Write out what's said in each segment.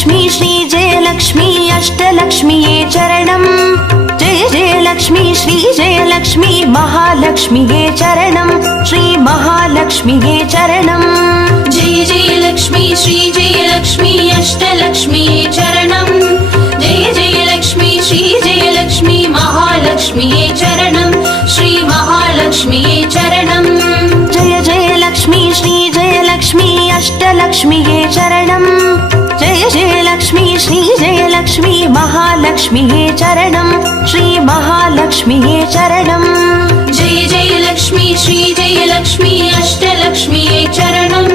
जयलक्ष्मी श्री जयलक्ष्मी अष्टलक्ष्मीये चरणम् जय जयलक्ष्मी श्री जयलक्ष्मी महालक्ष्मीये चरणम् श्री महालक्ष्मीये चरणम् जय जयलक्ष्मी श्री जयलक्ष्मी अष्टलक्ष्मीये चरणम् जय जयलक्ष्मी श्री जयलक्ष्मी महालक्ष्मीये चरणम् श्री महालक्ष्मीये चरणम् जय जयलक्ष्मी श्री जयलक्ष्मी अष्टलक्ष्मीये चरणम् जय जयलक्ष्मी श्री जयलक्ष्मी महालक्ष्मीये चरणम् श्री महालक्ष्मीये चरणम् जय जयलक्ष्मी श्री जयलक्ष्मी अष्टलक्ष्मीये चरणम्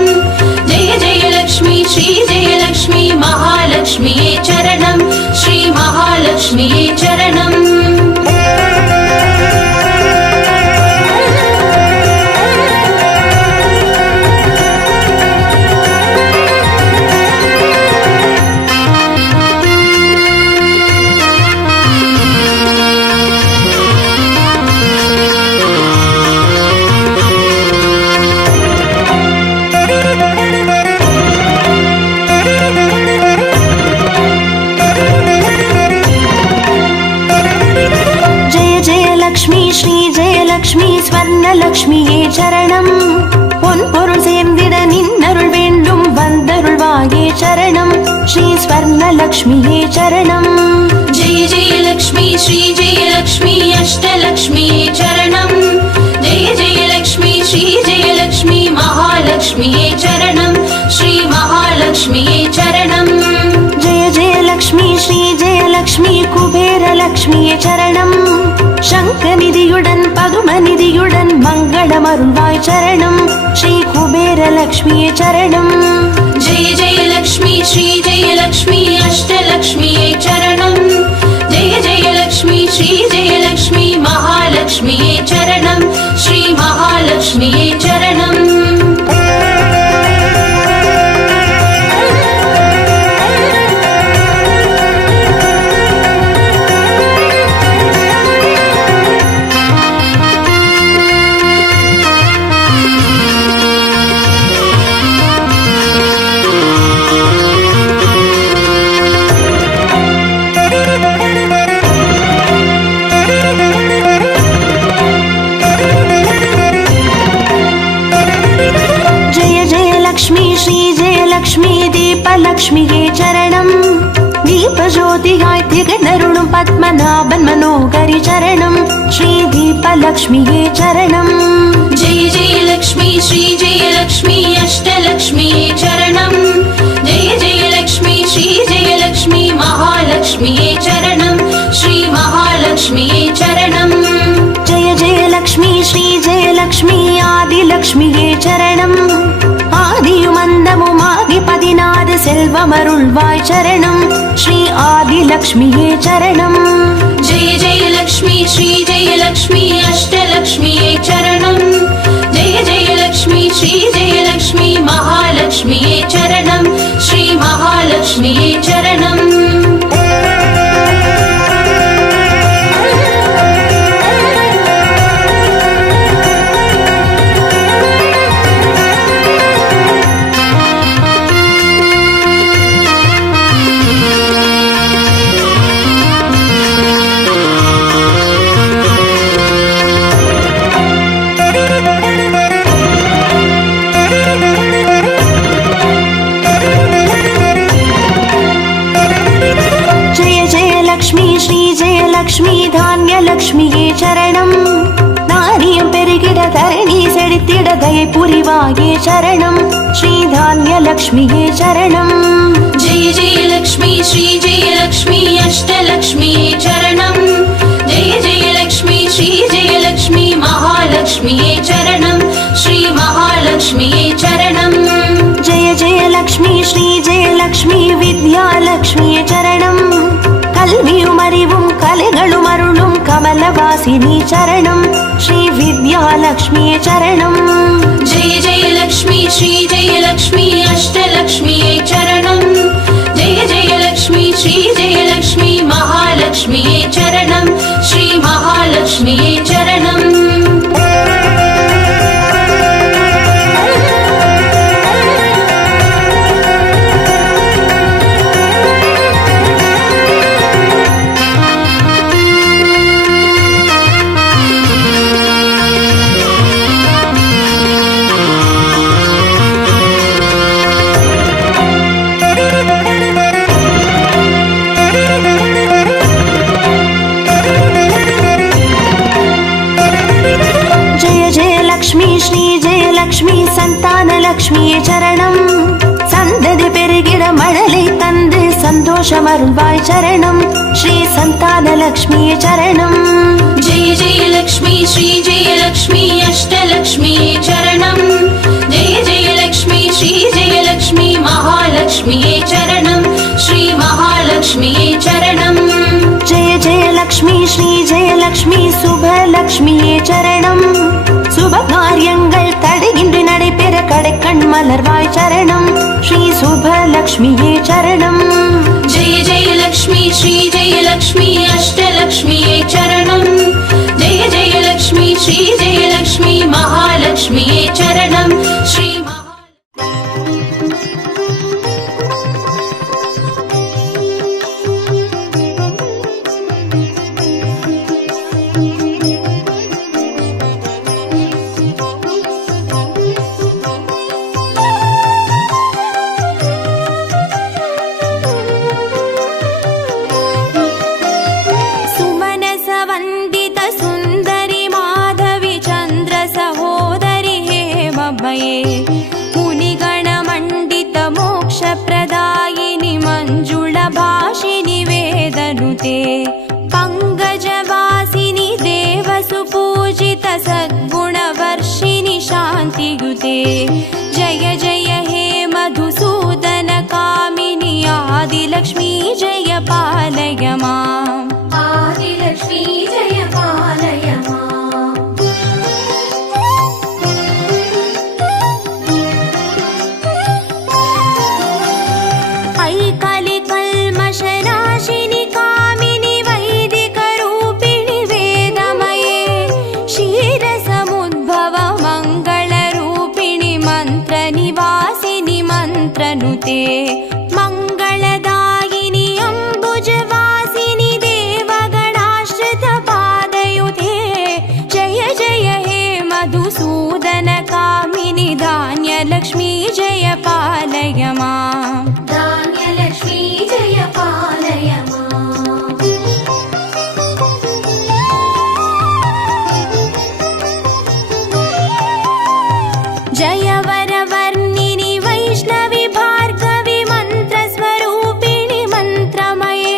जय जयलक्ष्मी श्री जयलक्ष्मी महालक्ष्मीये चरणम् श्री महालक्ष्मीये चरणम् ஸ்ரீ ஸ்வர்ணலக்ஷ்மியே சரணம் பொன் பொருள் சேர்ந்திட நின்னருள் வேண்டும் வந்தருள்வாயே சரணம் ஸ்ரீ ஸ்வர்ணலக்ஷ்மியே சரணம் ஜெய ஜெயலக்ஷ்மி ஸ்ரீ ஜெயலக்ஷ்மி அஷ்டலக்ஷ்மியே சரணம் ஜெய ஜெயலக்ஷ்மி ஸ்ரீ ஜெயலக்ஷ்மி மகாலக்ஷ்மியே சரணம் ஸ்ரீ மகாலக்ஷ்மியே சரணம் ஜெய ஜெயலக்ஷ்மி ஸ்ரீ ஜெயலக்ஷ்மி குபேரலக்ஷ்மியே சரணம் சங்கநிதியுடன் பதுமநிதியுடன் மங்களமருள்வாய் சரணம் ஸ்ரீ குபேரலக்ஷ்மியே சரணம் ஜெய ஜெயலக்ஷ்மி ஸ்ரீ ஜெயலக்ஷ்மி அஷ்டலக்ஷ்மியே சரணம் ஜெய ஜெயலக்ஷ்மி ஸ்ரீ ஜெயலக்ஷ்மி மகாலக்ஷ்மியே சரணம் ஸ்ரீ மகாலக்ஷ்மியே சரணம் லக்ஷ்மியே சரணம் தீபஜோதியாய் திகழருளும் பத்மநாபன் மனோகரி சரணம் ஸ்ரீ தீபலக்ஷ்மியே சரணம் ஜெய ஜெயலக்ஷ்மி ஸ்ரீ ஜெயலக்ஷ்மி அஷ்டலக்ஷ்மியே சரணம் ஜெய ஜெயலக்ஷ்மி ஸ்ரீ ஜெயலக்ஷ்மி மகாலக்ஷ்மியே சரணம் ஸ்ரீ மகாலக்ஷ்மியே சரணம் ஜெய ஜெயலக்ஷ்மி ஸ்ரீ ஜெயலக்ஷ்மி ஆதிலக்ஷ்மியே சரணம் ஆதியும் அந்தமுமாகி 16 செல்வமருள்வாய் சரணம் ஸ்ரீ ஆதிலக்ஷ்மியே சரணம் ஜெய ஜெயலக்ஷ்மி ஸ்ரீ ஜெயலக்ஷ்மி அஷ்டலக்ஷ்மியே சரணம் ஜெய ஜெயலக்ஷ்மி ஸ்ரீ ஜெயலக்ஷ்மி மகாலக்ஷ்மியே சரணம் ஸ்ரீ மகாலக்ஷ்மியே சரணம் லக்ஷ்மி தானியலக்ஷ்மியே சரணம் தானியம் பெருகிட தரணி செழித்திட தயை புரிவாயே சரணம் ஸ்ரீ தானியலக்ஷ்மியே சரணம் ஜெய ஜெயலக்ஷ்மி ஸ்ரீ ஜெயலக்ஷ்மி அஷ்டலக்ஷ்மியே சரணம் ஜெய ஜெயலக்ஷ்மி ஸ்ரீ ஜெயலக்ஷ்மி மகாலக்ஷ்மியே சரணம் ஸ்ரீ மகாலக்ஷ்மியே சரணம் ஜெய ஜெயலக்ஷ்மி ஸ்ரீ ஜெயலக்ஷ்மி வித்யாலக்ஷ்மியே சரணம் கல்வியும் அறிவும் கலைகளும் அருளும் கமலவாசினி சரணம் ஸ்ரீ வித்யாலக்ஷ்மியே சரணம் ஜெய ஜெயலக்ஷ்மி ஸ்ரீ ஜெயலக்ஷ்மி அஷ்டலக்ஷ்மியே சரணம் ஜெய ஜெயலக்ஷ்மி ஸ்ரீ ஜெயலக்ஷ்மி மகாலக்ஷ்மியே சரணம் ஸ்ரீ மகாலக்ஷ்மியே சரணம் சந்தோஷமருள்வாய் சரணம் ஸ்ரீ சந்தானலக்ஷ்மியே சரணம். जय जय लक्ष्मी श्री जय लक्ष्मी अष्टलक्ष्मी चरणं जय जय लक्ष्मी श्री जय लक्ष्मी महालक्ष्मी चरणं श्री महालक्ष्मी चरणं. जय जय लक्ष्मी श्री जय लक्ष्मी சுபலக்ஷ்மியே சரணம். சுப காரியங்கள் தடையின்றி நடைபெற கடைக்கண் மலர்வாய் சரணம் ஸ்ரீ சுபலக்ஷ்மியே சரணம். जय जय लक्ष्मी श्री जय लक्ष्मी अष्टलक्ष्मी चरणं जय जय लक्ष्मी श्री जय लक्ष्मी महालक्ष्मी चरणं श्री मुनिगणमण्डित मोक्षप्रदायिनि मञ्जुळभाषिनि वेदनुते पङ्कजवासिनि देवसुपूजित सद्गुणवर्षिणि शान्तियुते. जय जय हे मधुसूदन कामिनि आदिलक्ष्मी जय पालय माम्. आदिलक्ष्मी जय पालय माम्. कल्मषनाशिनि कामिनि वैदिकरूपिणि वेदमये क्षीरसमुद्भव मङ्गलरूपिणि मन्त्रनिवासिनि मन्त्रनुते मङ्गलदायिनि अम्बुजवासिनि देवगणाश्रितपादयुते. जय जय हे मधुसूदन कामिनि धान्यलक्ष्मी जय पालय माम्. धान्यलक्ष्मी जय पालय माम्. जय वरवर्णिनि वैष्णवि भार्गवि मन्त्रस्वरूपिणि मन्त्रमये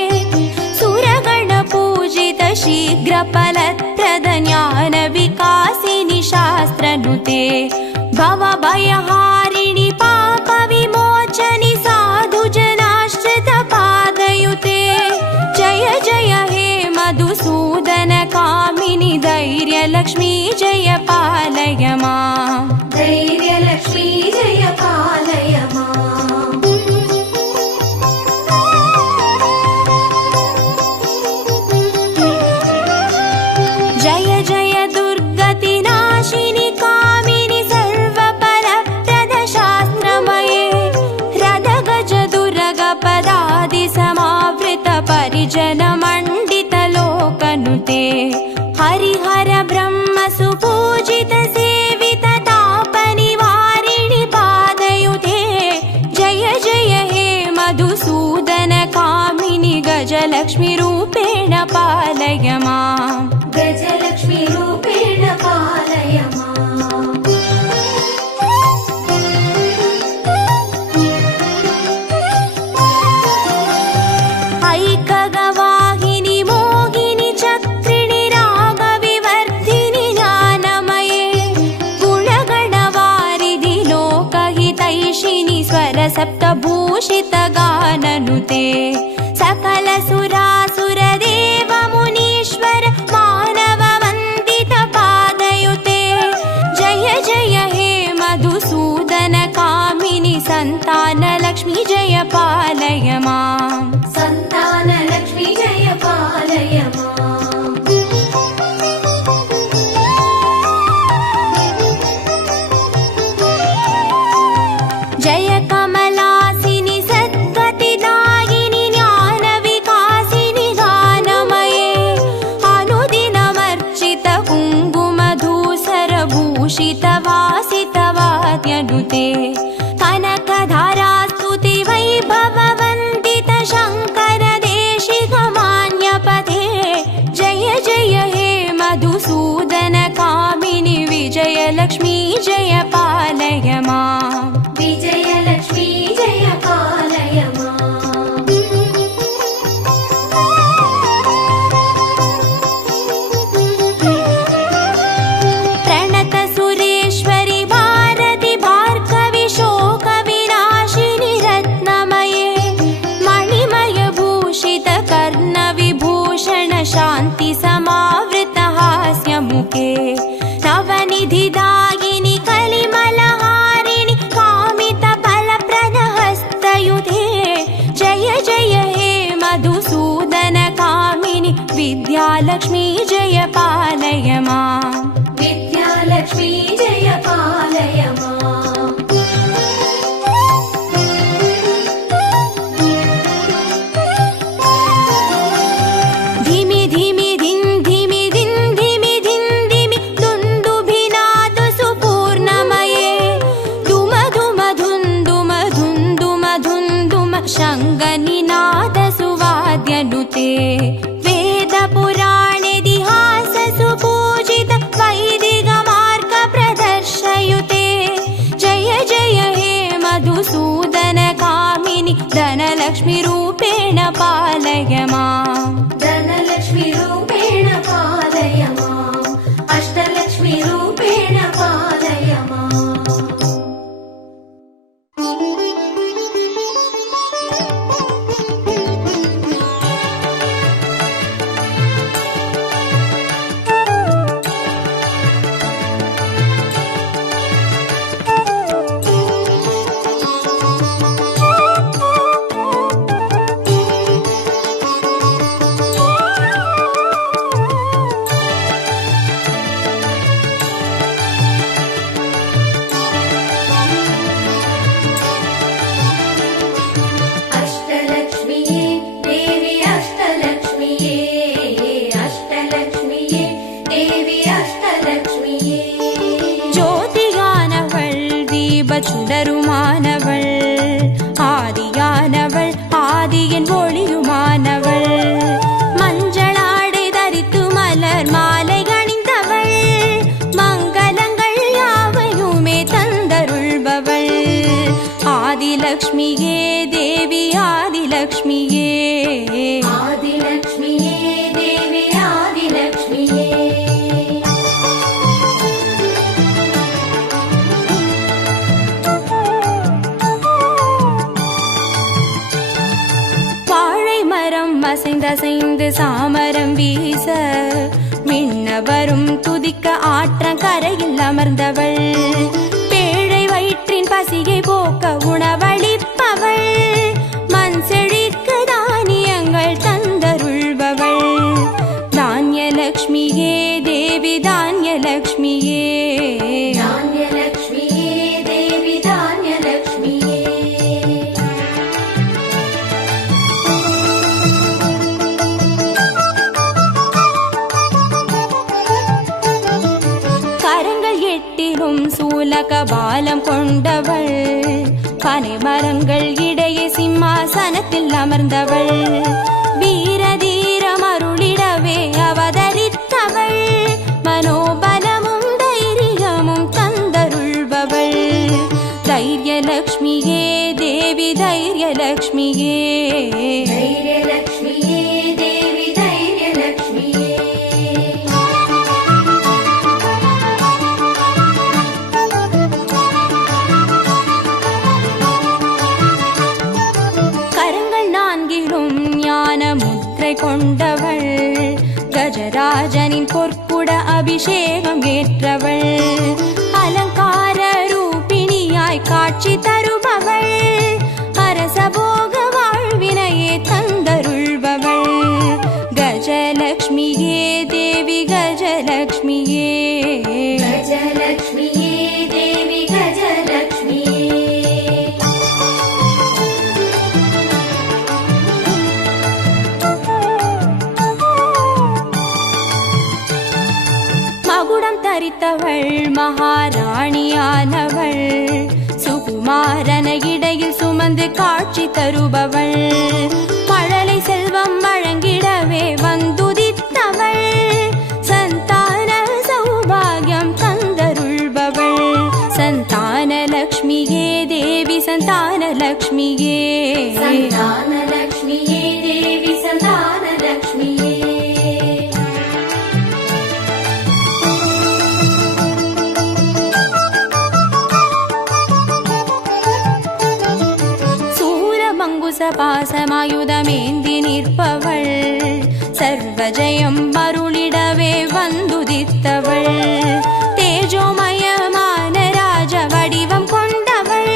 सुरगणपूजित शीघ्रफलप्रद ज्ञानविकासिनि शास्त्रनुते भवभयहारिणि पापविमोचनि साधुजनाश्रितपादयुते. जय जय हे मधुसूदन कामिनि धैर्यलक्ष्मी जय पालय माम्. धैर्यलक्ष्मी जय पालय माम्. जय जय दुर्गतिनाशिनि कामिनि सर्वफलप्रद शास्त्रमये रदगज दुर्गपदादि समावृत परिजनमण्डित लोकनुते हरिहर ब्रह्म सुपूजित सेवित तापनिवारिणि पादयुते. जय जय हे मधुसूदन कामिनि गजलक्ष्मी रूपेण पालय माम्. गजलक्ष्मी रूपेण पालय माम्. ऐकगवाहिनि मोहिनि चक्रिणि रागविवर्धिनि ज्ञानमये गुणगणवारिधि लोकहितैषिणि स्वरसप्तभूषित गाननुते सकल सुरासुर देव मुनीश्वर मानव वन्दित पादयुते. जय जय हे मधुसूदन कामिनि सन्तानलक्ष्मी जय पालय माम्. सन्तानलक्ष्मी जय पालय माम्. जय कमलासिनि सद्गतिदायिनि ज्ञानविकासिनि गानमये अनुदिनमर्चित कुङ्कुमधूसरभूषित वासितवाद्यनुते कनकधारास्तुति वैभववन्दित शङ्कर देश विद्यालक्ष्मी जय पालय माम् विद्यालक्ष्मी जय पालय माम् धिमि धिमि धिं धिमि धिं धिमि धिं धिमि दुन्दुभिनाद सुपूर्णमये धुम धुम धुन्दुम धुन्दुम धुन्दुम शङ्गनिनाद सुवाद्यनुते वेद पुराणेतिहास सुपूजित वैदिक मार्ग प्रदर्शयुते जय जय हे मधुसूदन कामिनि धनलक्ष्मी रूपेण पालय माम् धनलक्ष्मी रूपेण पालय माम् अष्टलक्ष्मी रूपेण पालय माम् சுடருமானவள் ஆதியானவள் ஆதியின் ஒளியுமானவள் மஞ்சளாடை தரித்து மலர் மாலை அணிந்தவள் மங்களங்கள் யாவையுமே தந்தருள்பவள் ஆதிலக்ஷ்மியே தேவி ஆதிலக்ஷ்மியே ஆதிலக்ஷ்மியே தேவி ஆதிலக்ஷ்மியே அசைந்து சாமரம் வீச மின்னவரும் துதிக்க ஆற்றங்கரையில் அமர்ந்தவள் பேழை வயிற்றின் பசியை போக்க உணவளிப்பவள் மண் செழிக்க தானியங்கள் தந்தருள்பவள் தானியலக்ஷ்மியே தேவி தானியலக்ஷ்மியே தானியலக்ஷ்மியே தேவி தானியலக்ஷ்மியே சூலக பாலம் கொண்டவள் பனை மரங்கள் இடையே சிம்மாசனத்தில் அமர்ந்தவள் வீரதீர மருளிடவே அவதரித்தவள் மனோபலமும் தைரியமும் தந்தருள்பவள் தைரியலக்ஷ்மியே தேவி தைரியலக்ஷ்மியே தைரியலக்ஷ்மியே தேவி தைரியலக்ஷ்மியே கொண்டவள் கஜராஜனின் பொற்குட அபிஷேகம் ஏற்றவள் அலங்கார ரூபிணியாய் காட்சி தருபவள் அரசபோக வாழ்வினையே தந்தருள்பவள் கஜலக்ஷ்மியே தேவி கஜலக்ஷ்மியே கஜலக்ஷ்மியே தேவி கஜலக்ஷ்மியே மகுடம் தரித்தவள் மகாராணியானவள் சுகுமாரன இடையில் சுமந்து காட்சி தருபவள் மழலை செல்வம் வழங்கிடவே வந்துதித்தவள் சந்தான சௌபாகியம் தந்தருள்பவள் சந்தானலக்ஷ்மியே தேவி சந்தானலக்ஷ்மியே சந்தானலக்ஷ்மியே தேவி சந்தானலக்ஷ்மியே பாசமாயுதமேந்தி நிற்பவள் சர்வஜயம் மருளிடவே வந்துதித்தவள் தேஜோமயமான ராஜ வடிவம் கொண்டவள்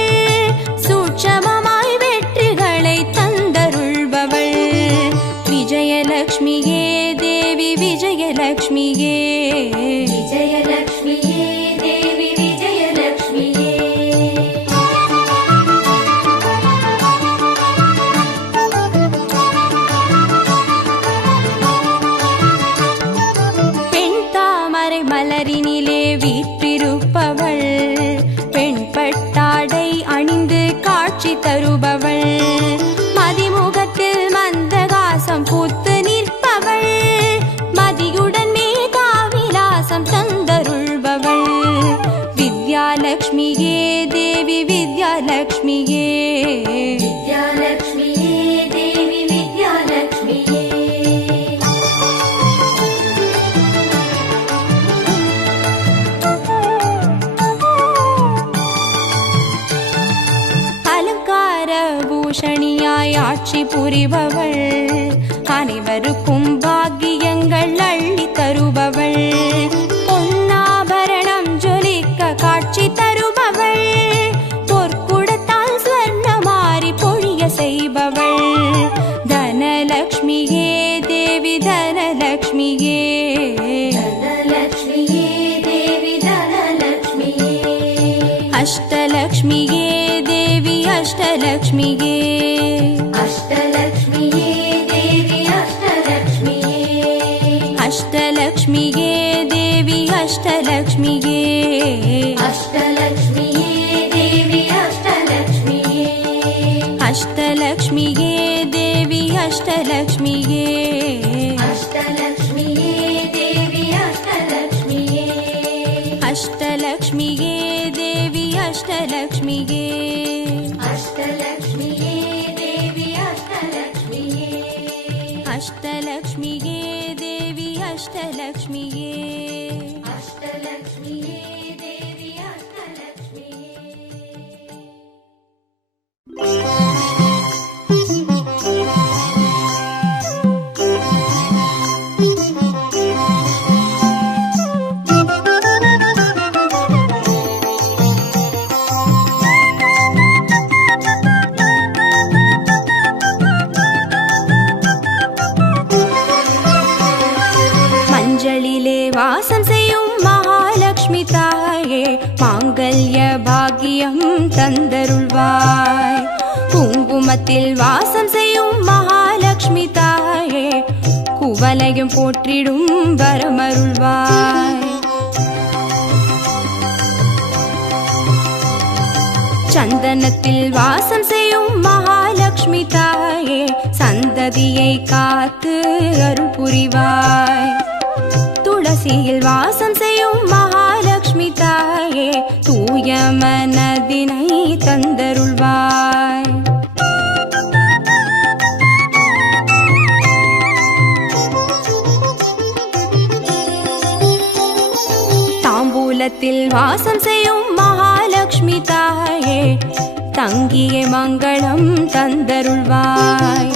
சூட்சமமாய் வெற்றிகளை தந்தருள்பவள் விஜயலக்ஷ்மியே தேவி விஜய மணியாய் ஆட்சி புரிபவள், அனைவருக்கும் பாக்கியங்கள் அள்ளி தருபவள், பொன்னாபரணம் ஜொலிக்க காட்சி தருபவள், பொற்குடத்தால் ஸ்வர்ணமாரி பொழிய செய்பவள், தனலக்ஷ்மியே தேவி தனலக்ஷ்மியே, தனலக்ஷ்மியே தேவி தனலக்ஷ்மியே, அஷ்டலக்ஷ்மியே தேவி அஷ்டலக்ஷ்மியே, அஷ்டலக்ஷ்மியே தேவி அஷ்டலக்ஷ்மியே, அஷ்டலக்ஷ்மியே தேவி அஷ்டலக்ஷ்மியே, அஷ்டலக்ஷ்மியே தேவி அஷ்டலக்ஷ்மியே, அஷ்டலக்ஷ்மியே தேவி அஷ்டலக்ஷ்மியே, அஷ்டலக்ஷ்மியே தேவி அஷ்டலக்ஷ்மியே, அஷ்டலக்ஷ்மியே தேவி அஷ்டலக்ஷ்மியே, அஷ்டலக்ஷ்மியே தேவி அஷ்டலக்ஷ்மியே, அஷ்டலக்ஷ்மியே தேவி அஷ்டலக்ஷ்மியே, அஷ்டலக்ஷ்மியே தேவி அஷ்டலக்ஷ்மியே. மஞ்சளிலே வாசம் செய்யும் மகாலட்சுமி தாயே, மாங்கல்ய பாக்கியம் தந்தருள்வாய், குங்குமத்தில் வாசம் செய்யும் மகாலட்சுமி தாயே, குவலையும் போற்றிடும் வரமருள்வாய், சந்தனத்தில் வாசம் செய்யும் மகாலட்சுமி தாயே, சந்ததியை காத்து அருள் புரிவாய், துளசியில் வாசம் செய்யும் மகாலட்சுமி தாயே, தூய மனதினை தந்தருள்வாய், தாம்பூலத்தில் வாசம் செய்யும் மகாலட்சுமி தாயே, தங்கிய மங்களம் தந்தருள்வாய்,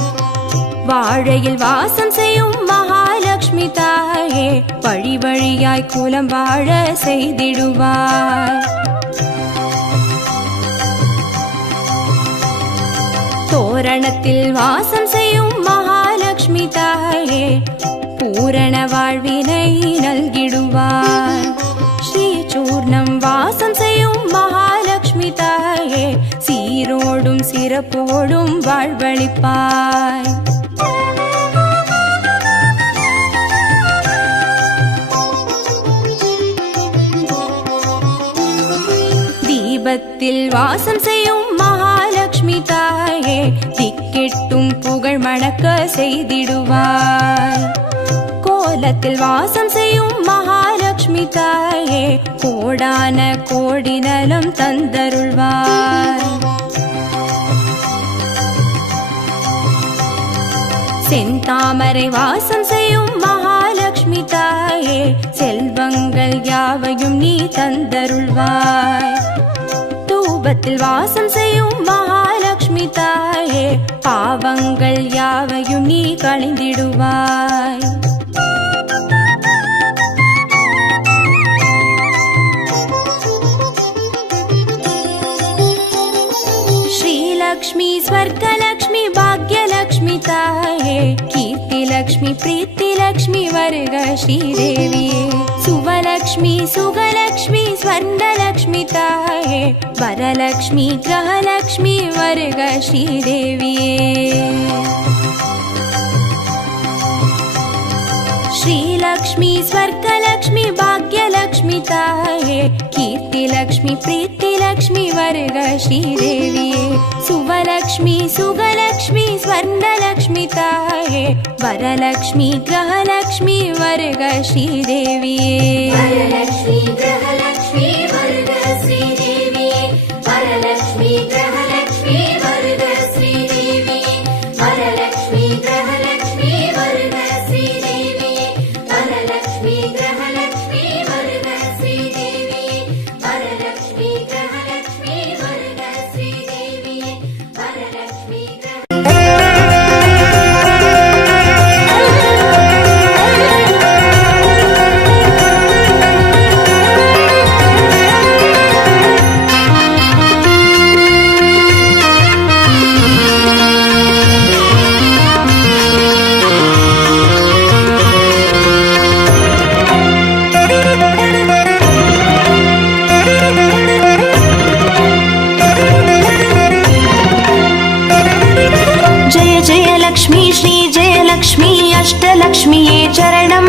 வாழையில் வாசம் செய்யும் மகாலட்சுமி தாயே, வழி வழியாய் குலம் வாழ செய்திடுவாய், தோரணத்தில் வாசம் செய்யும் மகாலட்சுமி தாயே, பூரண வாழ்வினை நல்கிடுவாய், ஸ்ரீ சூர்ணம் வாசம் செய்யும் மகாலட்சுமி தாயே, சீரோடும் சிறப்போடும் வாழ்வளிப்பாய், தீபத்தில் வாசம் செய்யும் மகாலட்சுமி தாயே, திக்கெட்டும் புகழ் மணக்க செய்திடுவாய், கோலத்தில் வாசம் செய்யும் மகாலட்சுமி தாயே, கோடான கோடி நலம் தந்தருள்வாய், செந்தாமரை வாசம் செய்யும் மகாலட்சுமி தாயே, செல்வங்கள் யாவையும் நீ தந்தருள்வாய், தூபத்தில் வாசம் செய்யும் மகாலட்சுமி தாயே, பாவங்கள் யாவையும் நீ களைந்திடுவாய், श्रीलक्ष्मी स्वर्गलक्ष्मी भाग्यलक्ष्मी ताये, कीर्तिलक्ष्मी प्रीतिलक्ष्मी वर्ग श्रीदेविये, सुवलक्ष्मी सुगलक्ष्मी स्वर्णलक्ष्मी ताये, वरलक्ष्मी ग्रहलक्ष्मी वर्ग श्रीदेविये, श्रीलक्ष्मी स्वर्गलक्ष्मी भाग्यलक्ष्मी ताये, कीर्तिलक्ष्मी प्रीतिलक्ष्मी वर्ग श्रीदेविये, सुवलक्ष्मी सुगलक्ष्मी स्वर्णलक्ष्मी ताये, वरलक्ष्मी ग्रहलक्ष्मी वर्ग श्रीदेविये, वरलक्ष्मी ग्रहलक्ष्मी वर्ग श्रीदेविये, वरलक्ष्मी ग्रहलक्ष्मी वर्ग श्रीदेविये, वरलक्ष्मी ग्रहलक्ष्मी वर्ग श्रीदेविये, वरलक्ष्मी ग्रहलक्ष्मी वर्ग श्रीदेविये, वरलक्ष्मी ग्रहलक्ष्मी वर्ग श्रीदेविये, वरलक्ष्मी जय जय लक्ष्मी श्री जय लक्ष्मी अष्टलक्ष्मीये चरणम्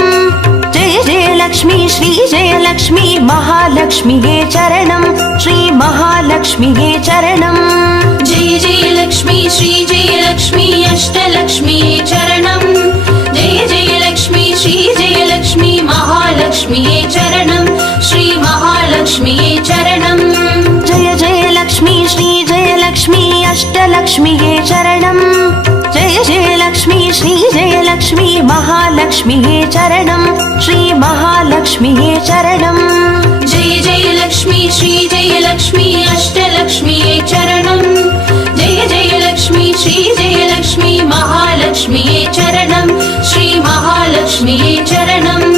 जय जय लक्ष्मी श्री जय लक्ष्मी महालक्ष्मीये चरणम् श्री महालक्ष्मीये चरणम् जय जय लक्ष्मी श्री जय लक्ष्मी अष्टलक्ष्मीये चरणम् जय जय लक्ष्मी श्री जय लक्ष्मी महालक्ष्मीये चरणम् श्री महालक्ष्मीये चरणम् जय जय लक्ष्मी श्री जय लक्ष्मी अष्टलक्ष्मीये चरणम् जय जय लक्ष्मी श्री जय लक्ष्मी महालक्ष्मीये चरणम् श्री महालक्ष्मीये चरणम् जय जय लक्ष्मी श्री जय लक्ष्मी अष्टलक्ष्मीये चरणम् जय जय लक्ष्मी श्री जय लक्ष्मी महालक्ष्मीये चरणम् श्री महालक्ष्मीये चरणम्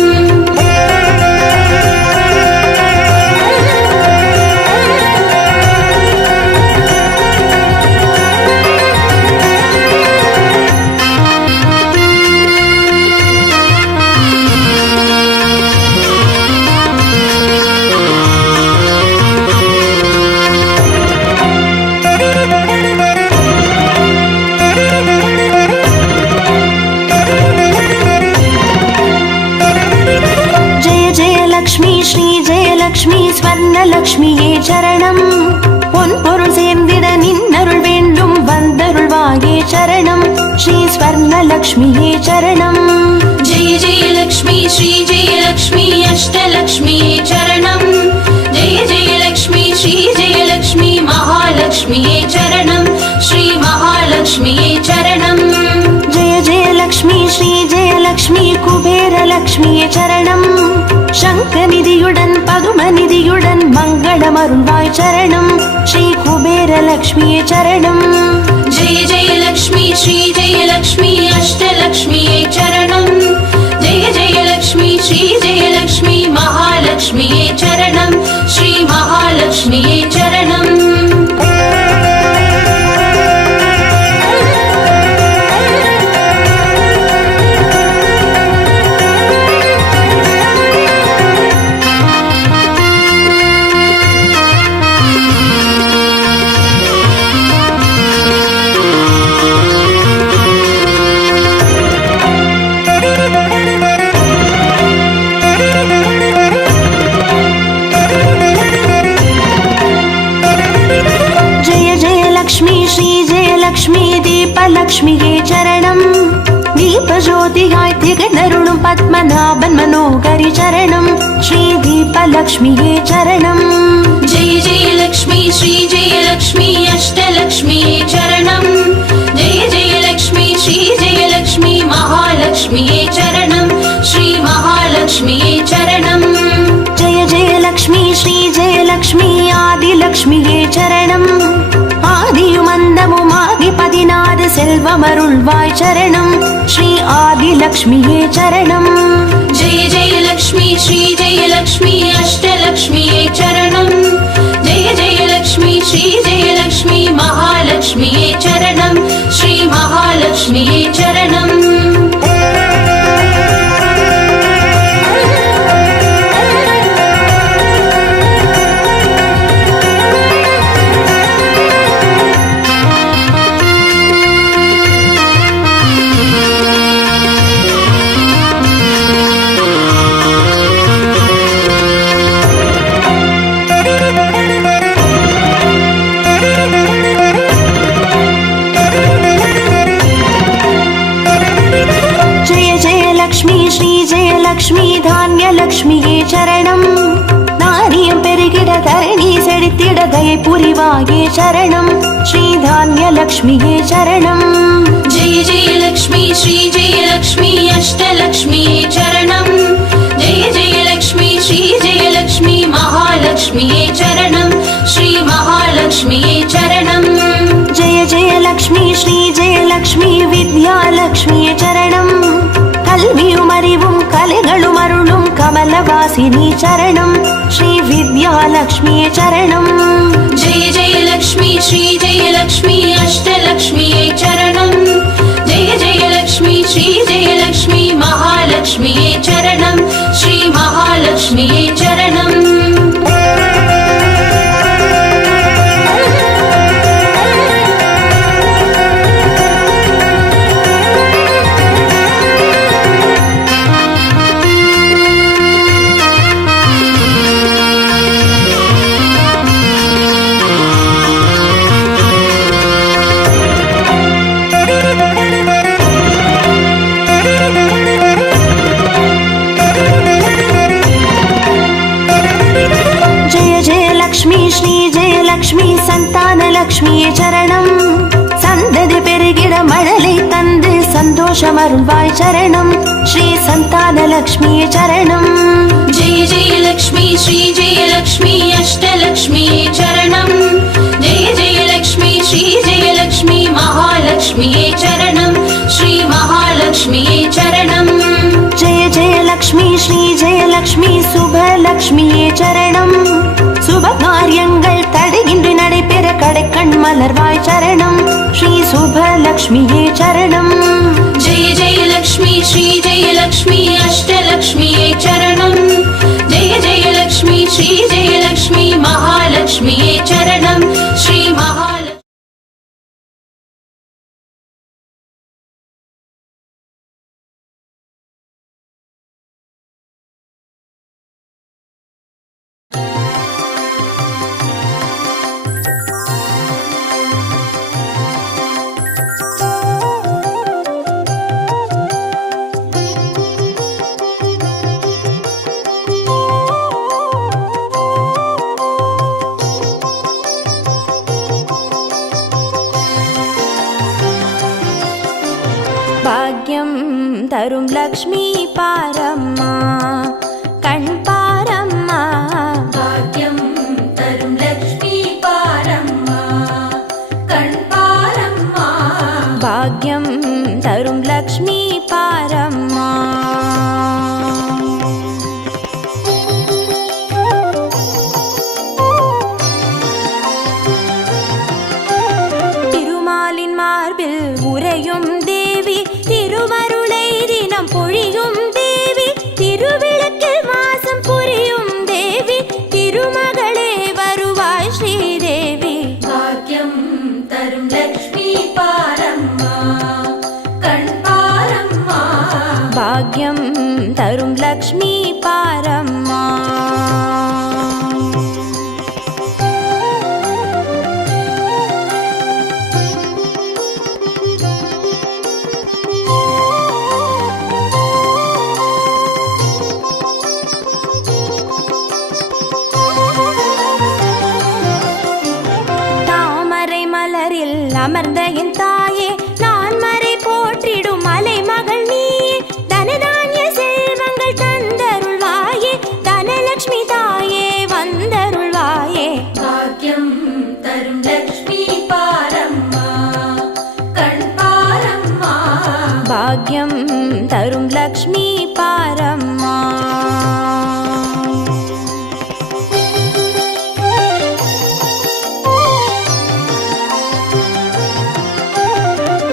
லக்ஷ்மி ஸ்வர்ணலக்ஷ்மியே சரணம் பொன் பொருள் சேர்ந்திட நின்னருள் வேண்டும் வந்தருள்வாயே சரணம் ஸ்ரீ ஸ்வர்ணலக்ஷ்மியே சரணம் जय जय लक्ष्मी श्री जय लक्ष्मी अष्टलक्ष्मीये चरणम् जय जय लक्ष्मी श्री जय लक्ष्मी महालक्ष्मीये चरणम् श्री महालक्ष्मीये चरणम् जय जय लक्ष्मी श्री जय लक्ष्मी कुबेरलक्ष्मिये चरणम् शङ्खनिधियुடன் பதுமநிதியுடன் மங்களமருள்வாய் சரணம் ஸ்ரீ குபேரலக்ஷ்மியே சரணம் जय जय लक्ष्मी श्री जय लक्ष्मी अष्टलक्ष्मीये चरणम् जय जय लक्ष्मी श्री जय लक्ष्मी महालक्ष्मीये चरणम् श्री महालक्ष्मीये चरणम् லக்ஷ்மியே சரணம் தீபஜோதியாய் திகழருளும் பத்மநாபன் மனோகரி சரணம் ஸ்ரீ தீபலக்ஷ்மியே சரணம் जय जय लक्ष्मी श्री जय लक्ष्मी अष्टलक्ष्मीये चरणम् जय जय लक्ष्मी श्री जय लक्ष्मी महालक्ष्मीये चरणम् श्री महालक्ष्मीये चरणम् जय जय लक्ष्मी श्री जय लक्ष्मी आदिलक्ष्मिये चरणम् ஆதியுமந்தமுமாகி 16 செல்வமருள்வாய் சரணம் ஸ்ரீ ஆதிலக்ஷ்மியே சரணம் जय जय लक्ष्मी श्री जय लक्ष्मी अष्टलक्ष्मीये चरणम् जय जय लक्ष्मी श्री जय लक्ष्मी महालक्ष्मीये चरणम् श्री महालक्ष्मीये चरणम् லக்ஷ்மி தானியலக்ஷ்மியே சரணம் நாரியம் பெருகிட தரணி செழித்திட தயை புரிவாயே சரணம் ஸ்ரீ தானியலக்ஷ்மியே சரணம் जय जय लक्ष्मी श्री जय लक्ष्मी अष्टलक्ष्मीये चरणम् जय जय लक्ष्मी श्री जय लक्ष्मी महालक्ष्मीये चरणम् श्री महालक्ष्मीये चरणम् जय जय लक्ष्मी श्री जय लक्ष्मी विद्यालक्ष्मिये चरणम् கல்வியும் அறிவும் கலைகளும் அருளும் கமலவாசினி சரணம் ஸ்ரீ வித்யாலக்ஷ்மியே சரணம் जय जय लक्ष्मी श्री जय लक्ष्मी अष्टलक्ष्मीये चरणम् जय जय लक्ष्मी श्री जय लक्ष्मी महालक्ष्मीये चरणम् श्री महालक्ष्मीये चरणम् சந்தோஷமருள்வாய் சரணம் ஸ்ரீ சந்தானலக்ஷ்மியே சரணம். जय जय लक्ष्मी श्री जय लक्ष्मी अष्टलक्ष्मी चरणं जय जय लक्ष्मी श्री जय लक्ष्मी महालक्ष्मी चरणं श्री महालक्ष्मी चरणं. जय जय लक्ष्मी श्री जय लक्ष्मी சுபலக்ஷ்மியே சரணம். சுப காரியங்கள் தடையின்றி நடைபெற கடைக்கண் மலர்வாய் சரணம் ஸ்ரீ சுபலக்ஷ்மியே சரணம். जय जय लक्ष्मी श्री जय लक्ष्मी अष्टलक्ष्मी चरणं जय जय लक्ष्मी श्री जय लक्ष्मी महालक्ष्मी चरणं श्री महालक्ष्मी. பாக்யம் தரும் லக்ஷ்மி பாரம்மா கண் பாரம்மா. भाग्यं तरुं लक्ष्मी पारम्मा कण् पारम्मा. பாக்யம் தரும் லக்ஷ்மி பாரம்மா. திருமாலின் மார்பில் உறையும் தேவி திருவருளை தினம் பொழியும் தேவி திருவிளக்கில் வாசம் புரியும் தேவி திருமகளே வருவாய் ஸ்ரீதேவி. भाग्यं तरुं लक्ष्मी पारम्मा कण् पारम्मा. பாக்யம் தரும் லக்ஷ்மி பாரம்மா. தாமரை மலரில் அமர்ந்த என் தாயே நான் மறை போற்றிடும் மலை மகள் நீயே தனதானிய செல்வங்கள் தந்தருள்வாயே தனலட்சுமி தாயே வந்தருள்வாயே. भाग्यं तरुं लक्ष्मी पारम्मा कण् पारम्मा. பாக்யம் தரும் லக்ஷ்மி பாரம்மா.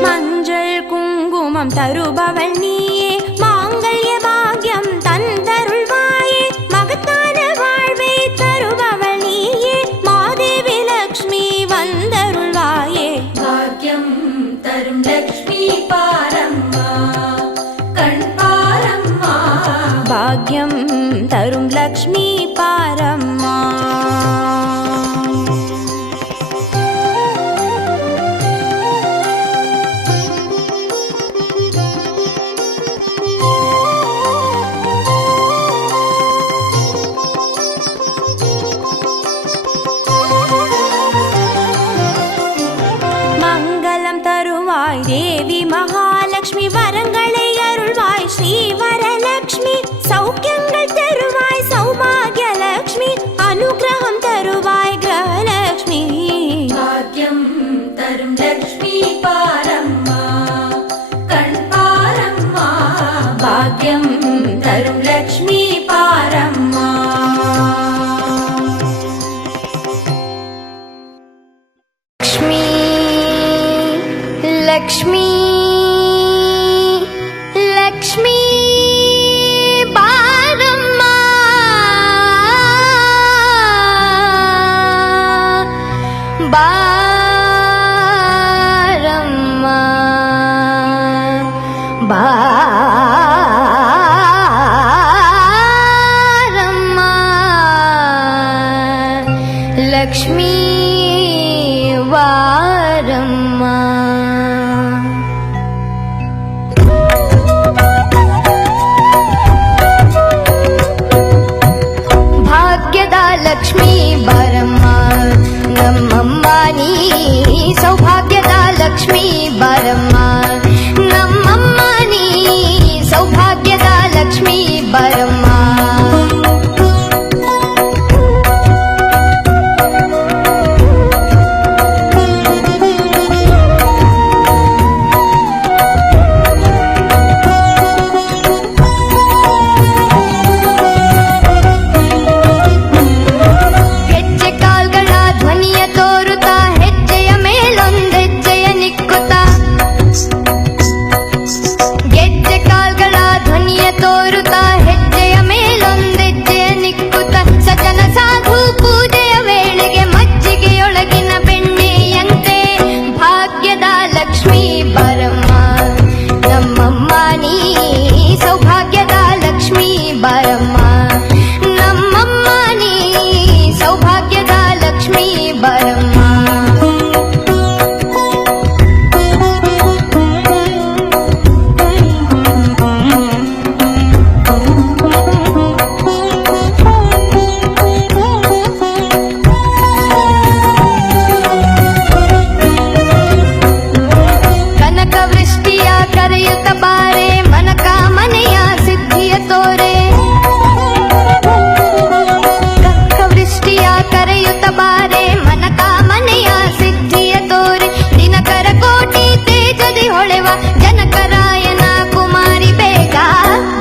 மஞ்சள் குங்குமம் தருபவள் நீயே மாங்கல்ய பாக்யம் தந்தருள்வாயே மகத்தான வாழ்வை தருபவள் நீயே மாதேவி லக்ஷ்மி வந்தருள்வாயே. भाग्यं तरुं लक्ष्मी पारम्मा कण् पारम्मा. பாக்யம் தரும் லக்ஷ்மி பாரம்மா. மங்களம் தருவாய் தேவி மகாலட்சுமி வரங்களை அருள்வாய் ஸ்ரீ வரலட்சுமி சௌக்கியங்கள் தருவாய் சௌபாகியலட்சுமி அனுகிரகம் தருவாய் கிரகலட்சுமி. भाग्यं तरुं लक्ष्मी पारम्मा कण् पारम्मा. பாக்யம் தரும் லக்ஷ்மி பாரம்மா. लक्ष्मी लक्ष्मी बारम्मा बारम्मा बारम्मा लक्ष्मी वारम्मा. ಭಾಗ್ಯದ ಲಕ್ಷ್ಮೀ ಬಾರಮ್ಮ ನಮ್ಮಮ್ಮ ನೀ ಸೌಭಾಗ್ಯದ ಲಕ್ಷ್ಮೀ ಬಾರಮ್ಮ ನಮ್ಮಮ್ಮ ಬರಮ್ಮ. ಹೆಜ್ಜೆ ಕಾಲ್ಗಳ ಧ್ವನಿಯ ತೋರುತ್ತಾ ಹೆಜ್ಜೆಯ ಮೇಲೊಂದೆಜ್ಜೆಯ ನಿಕ್ಕುತ್ತಾ, ಗೆಜ್ಜೆ ಕಾಲ್ಗಳ ಧ್ವನಿಯ ತೋರುತ್ತಾ ಹೆಜ್ಜೆಯ ಮೇಲೊಂದೆಜ್ಜೆಯ ನಿಕ್ಕುತ್ತಾ, ಸಜನ ಸಾಧು ಪೂಜೆಯ ವೇಳೆಗೆ ಮಜ್ಜಿಗೆಯೊಳಗಿನ ಬೆಣ್ಣೆಯಂತೆ ಭಾಗ್ಯದ ಲಕ್ಷ್ಮೀ ಬರಮ್ಮ. ನಮ್ಮಮ್ಮ ನೀ ಸೌಭಾಗ್ಯದ ಲಕ್ಷ್ಮೀ ಬರಮ್ಮ. ನಮ್ಮಮ್ಮ ನೀ ಸೌಭಾಗ್ಯದ ಲಕ್ಷ್ಮೀ ಬರಮ್ಮ. ಕನಕ ವೃಷ್ಟಿಯ ಕರೆಯುತ್ತ ಬಾರೆ ಮನಕ ಮನೆಯ ಸಿದ್ಧಿಯ ತೋರೆ. ಕನಕ ವೃಷ್ಟಿಯ ಕರೆಯುತ್ತ ಬಾರೆ ಮನಕ ಮನೆಯ ಸಿದ್ಧಿಯ ತೋರೆ. ದಿನಕರ ಕೋಟಿ ತೇಜದಿ ಹೊಳೆವ ಜನಕರಾಯನ ಕುಮಾರಿ ಬೇಗ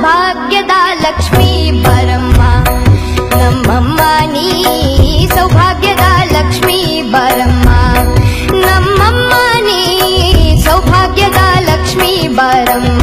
ಭಾಗ್ಯದ ಲಕ್ಷ್ಮೀ ಬರಮ್ಮ. ನಮ್ಮಮ್ಮ ನೀ ಸೌಭಾಗ್ಯದ ಲಕ್ಷ್ಮೀ ಬರಮ್ಮ. ನಮ್ಮಮ್ಮ ನೀ ಸೌಭಾಗ್ಯದ ಲಕ್ಷ್ಮೀ ಬರಮ್ಮ.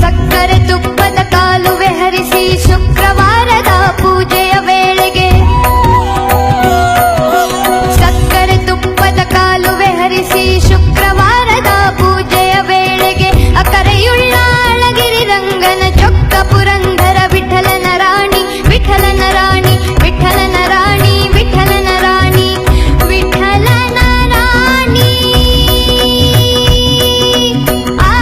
ಸಕ್ಕರೆ ತುಪ್ಪದ ಕಾಲುವೆ ಹರಿಸಿ ಶುಕ್ರವಾರದ ಪೂಜೆಯ ವೇಳೆಗೆ, ಸಕ್ಕರೆ ತುಪ್ಪದ ಕಾಲುವೆ ಹರಿಸಿ ಶುಕ್ರವಾರದ ಪೂಜೆಯ ವೇಳೆಗೆ, ಅಕರೆಯುಳ್ಳ ಅಳಗಿರಿ ರಂಗನ ಚೊಕ್ಕ ಪುರಂದರ ವಿಠಲನ ರಾಣಿ, ವಿಠಲನ ರಾಣಿ, ವಿಠಲನ ರಾಣಿ, ವಿಠಲನ ರಾಣಿ, ವಿಠಲನ ರಾಣಿ. ಆ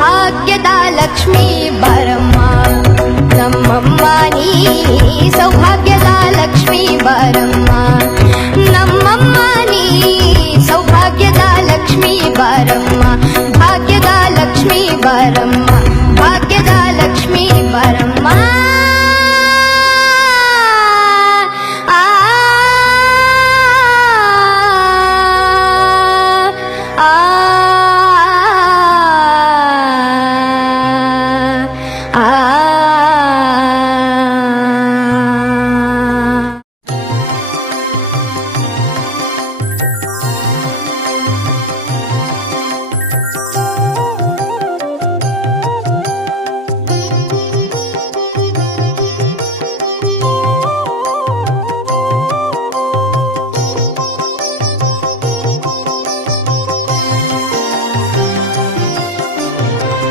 ಭಾಗ್ಯದ ಲಕ್ಷ್ಮೀ ಬರಮ್ಮ. ನಮ್ಮಮ್ಮ ನೀ ಸೌಭಾಗ್ಯದ ಲಕ್ಷ್ಮೀ ಬರಮ್ಮ. ನಮ್ಮಮ್ಮ ನೀ ಸೌಭಾಗ್ಯದ ಲಕ್ಷ್ಮೀ ಬರಮ್ಮ. ಭಾಗ್ಯದ ಲಕ್ಷ್ಮೀ ಬರಮ್ಮ. ಭಾಗ್ಯದ ಲಕ್ಷ್ಮೀ ಬರಮ್ಮ. ಆ ಆ ಆ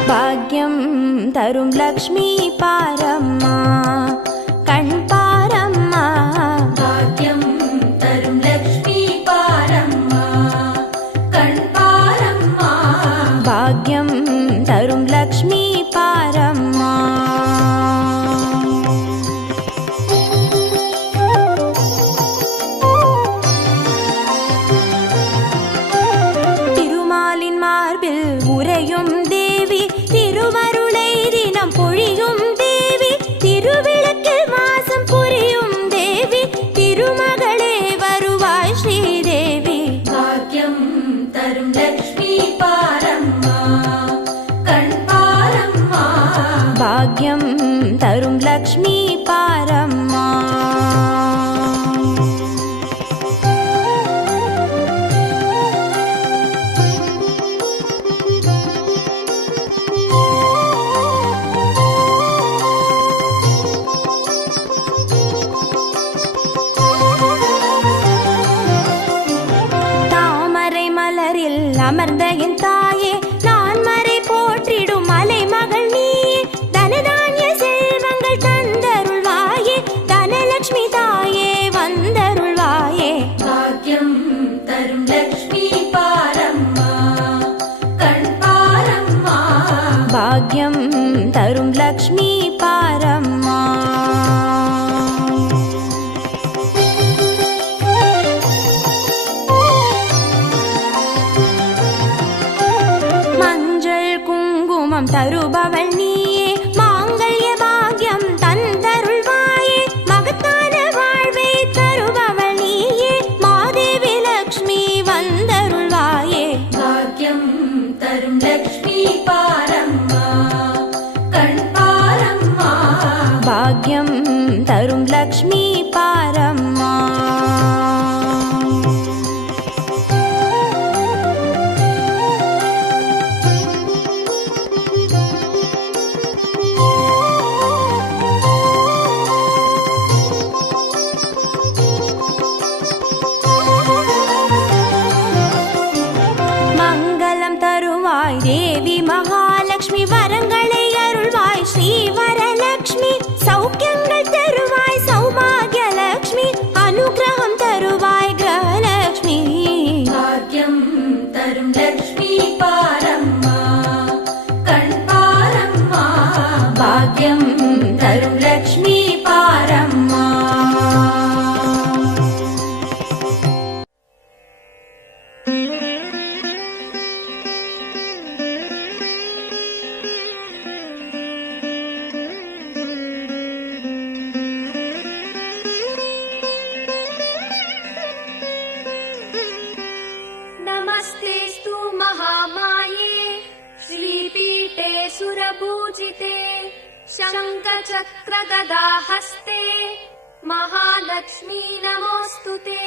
ಭಾಗ್ಯಂ ತರುಂ ಲಕ್ಷ್ಮೀ ಪಾರಮ್ಮ ಕಣ್ಪಾರಮ್ಮ. ಭಾಗ್ಯಂ ತರುಂ ಲಕ್ಷ್ಮೀ ಪಾರಮ್ಮ ಕಣ್ಪಾರಮ್ಮ. ಭಾಗ್ಯಂ ತರುಂ ಲಕ್ಷ್ಮೀ ಪಾರಮ್ಮ. திருமாலின் மார்பில் உறையும் தேவி, திருமருளை தினம் பொழியும் தேவி, திருவிளக்கில் மாசம் புரியும் தேவி, திருமகளே வருவாய் ஸ்ரீதேவி. ಭಾಗ್ಯಂ ತರುಂ ಲಕ್ಷ್ಮೀ ಪಾರಮ್ಮ ಕಣ್ಪಾರಮ್ಮ. ಭಾಗ್ಯಂ ತರುಂ ಲಕ್ಷ್ಮೀ ಪಾರಮ್ಮ. அமர்ந்த என் தாயே நான் மறை போற்றிடும் தருபவள் நீயே மாங்கல்ய பாக்யம் தந்தருள்வாயே மகத்தான வாழ்வை தருபவள் நீயே மாதேவி லக்ஷ்மி வந்தருள்வாயே பாக்யம் தரும் லக்ஷ்மி பாரம்மா கண் பாரம்மா பாக்யம் தரும் லக்ஷ்மி பாரம்மா மங்களம் தருவாய் தேவி மகாலட்சுமி வரங்களை அருள்வாய் ஸ்ரீ வரலட்சுமி சௌக்கியங்கள் தருவாய் சௌபாகிய லட்சுமி அனுகிரகம் தருவாய் கிரகலட்சுமி பாக்யம் தரும் லக்ஷ்மி பாரம்மா கண் பாரம்மா பாக்யம் தரும் லக்ஷ்மி பாரம்மா नमस्तेस्तु महामाये श्रीपीठे सुरपूजिते शङ्खचक्रगदाहस्ते महालक्ष्मी नमोऽस्तुते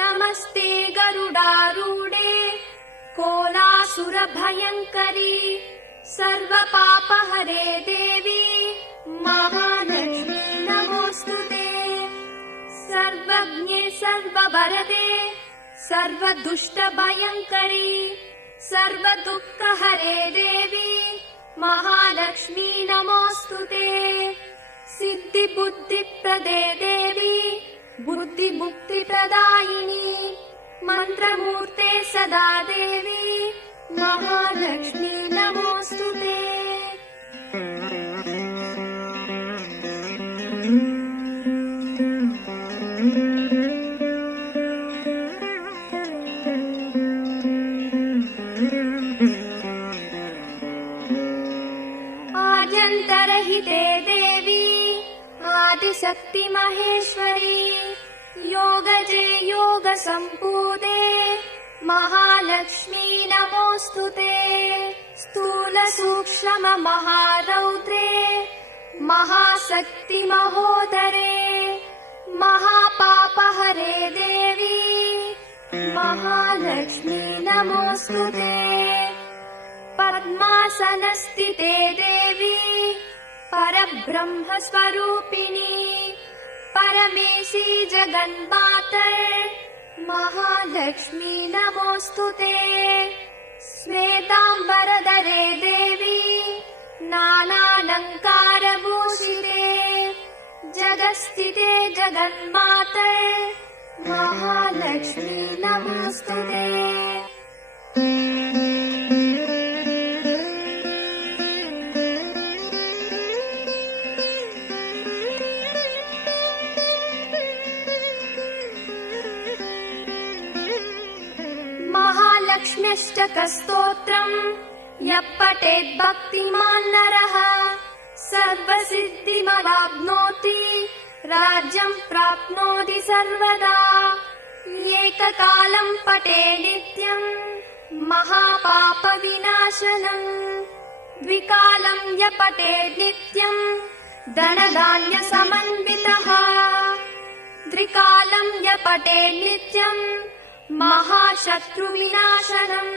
नमस्ते गरुडारूढे कोलासुरभयङ्करी सर्वपापहरे देवी महालक्ष्मी नमोऽस्तुते सर्वज्ञे सर्ववरदे सर्वदुष्टभयङ्करी सर्वदुःखहरे देवी महालक्ष्मी नमोऽस्तुते सिद्धिबुद्धिप्रदे देवी बुद्धिमुक्तिप्रदायिनी मन्त्रमूर्ते सदा देवी महालक्ष्मी नमोऽस्तुते आद्यन्तरहिते देवी आदिशक्ति महेश्वरी योगजे योगसम्पूते महालक्ष्मी नमोऽस्तुते स्थूलसूक्ष्म महारौद्रे महाशक्ति महोदरे महापापहरे देवी महालक्ष्मी नमोऽस्तुते पद्मासनस्थिते देवी परब्रह्मस्वरूपिणी परमेशी जगन्मातर् महालक्ष्मी नमोऽस्तुते श्वेताम्बरधरे देवी नानालङ्कारभूषिते जगत्स्थिते जगन्मातर् महालक्ष्मी नमोऽस्तुते महालक्ष्म्यष्टकस्तोत्रम् यः पठेत् भक्तिमान् नरः सर्वसिद्धिमवाप्नोति राज्यं प्राप्नोति सर्वदा एककालं पठे नित्यं महापापविनाशनम् द्विकालं यः पठेत् नित्यं धनधान्यसमन्वितः त्रिकालं यः पठेत् नित्यं महाशत्रुविनाशनम्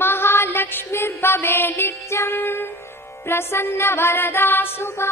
महालक्ष्मीर्भवे नित्यं प्रसन्नवरदा शुभा